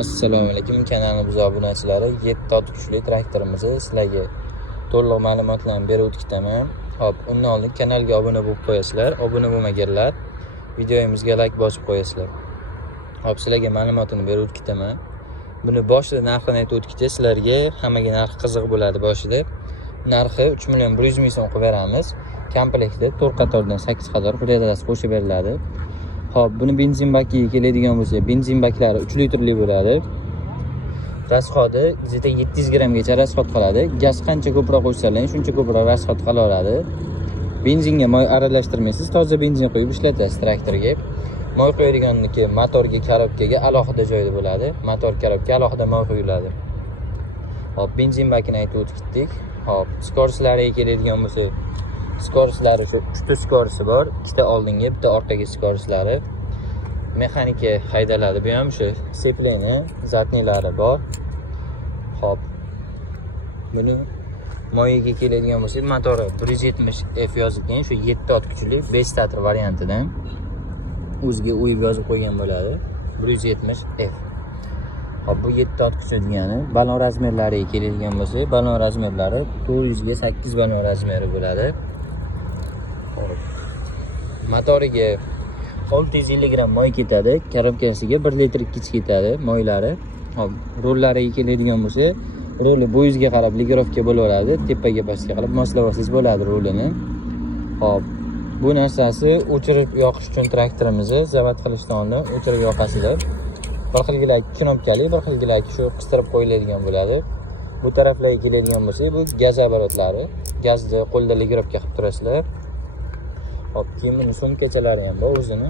Assalomu alaykum, kanalimiz obunachilari. 7 tot kuchli traktorimizni sizlarga to'liq ma'lumotlarni berib o'tib Hop, undan oldin kanalga obuna bo'lib qo'yasizlar. Obuna bo'lmaganlar videomizga like bosib qo'yasizlar. Hop, sizlarga ma'lumotini berib o'tib Buni boshida narxini aytib o'tib sizlarga hammaga narx qiziq bo'ladi boshida. Narxi 3.100.000 so'm qilib beramiz. Komplektda 4 qatordan 8 qator frezasi qo'shib beriladi. Hop, buni benzin bakiga keladigan bo'lsa, benzin baklari 3 litrli bo'ladi. Rasxodi zeta 700 grammgacha rasxod qiladi. Gaz qancha ko'proq qo'shsalar, shuncha ko'proq rasxod qila oladi. Benzinga moy aralashtirmaysiz, toza benzin qo'yib ishlatasiz traktorga. Moy qo'yadiganligi motorga, korobkaga alohida joyda bo'ladi. Motor, korobka alohida moy quyiladi. Hop, benzin bakini aytib o'tdik. Hop, skoroslariga keladigan bo'lsa, skoroslari shu 3 ta skorosi bor. Ikkita oldingi, bitta orqaga skoroslari. Mexanika haydaladi. Bu ham shu sepleni, zatnilari bor. Hop. Buni moyiga keladigan bo'lsa, motori 170F yozilgan, shu 7 tot kuchli 5 stator variantidan o'ziga uyib yozib qo'ygan bo'ladi. 170F. Hop, bu 7 tot kuchli degani. Balon razmerlariga keladigan bo'lsa, balon razmerlari 400 ga 8 balon razmeri bo'ladi. Hop. Motoriga 650 gram moy ketadi, korobkasiga 1 litr kich ketadi moylari. Hop, rollariga keladigan bo'lsa, roli bo'yizga qarab ligirovka bo'laveradi, tepaga pastga qarab moslavatsiz bo'ladi rolini. Hop, bu narsasi o'chirib yoqish uchun traktorimizni zavod qilishdan oldin o'chirib yoqasizlar. Bir xilgilagi knopkali, bir xilgilagi shu qistirib qo'yiladigan bo'ladi. Bu taraflarga keladigan bo'lsa, bu gaz aparatlari, gazni qo'lda ligirovka qilib turasizlar. Hop, keyin buni sumkachalari ham bor o'zini.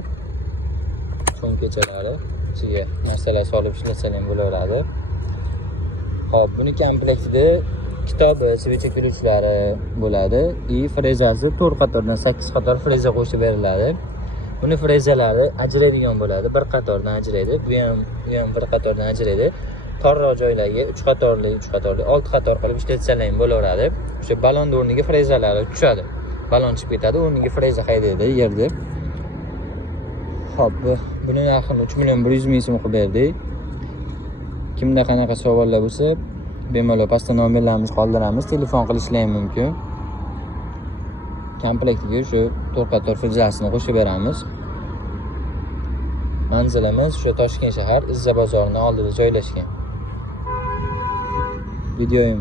Sumkachalari ichiga narsalar solib ishlatsa ham bo'laveradi. Hop, buni komplektida kitobi, svechka ключlari bo'ladi. Frezasi 4 qatordan 8 qator freza qo'shib beriladi. Buni frezalari ajraydigan bo'ladi, bir qatordan ajraydi. Bu ham bir qatordan ajraydi. Torroq joylarga 3 qatorli, 6 qator qilib ishlatsalar ham bo'laveradi. O'sha balon o'rniga frezalari tushadi. Balon chiqib ketadi, o'rniga freza haydaydi yerda. Hop, buni narxini 3.100.000 so'm qilib berdik. Kimda qanaqa savollar bo'lsa, bemalol pastda nomerlarimizni qoldiramiz, telefon qilishingiz mumkin. Komplektiga shu 4 qator frezasini qo'shib beramiz. Manzilimiz shu Toshkent shahar Izza bozorining oldida joylashgan. Videoyim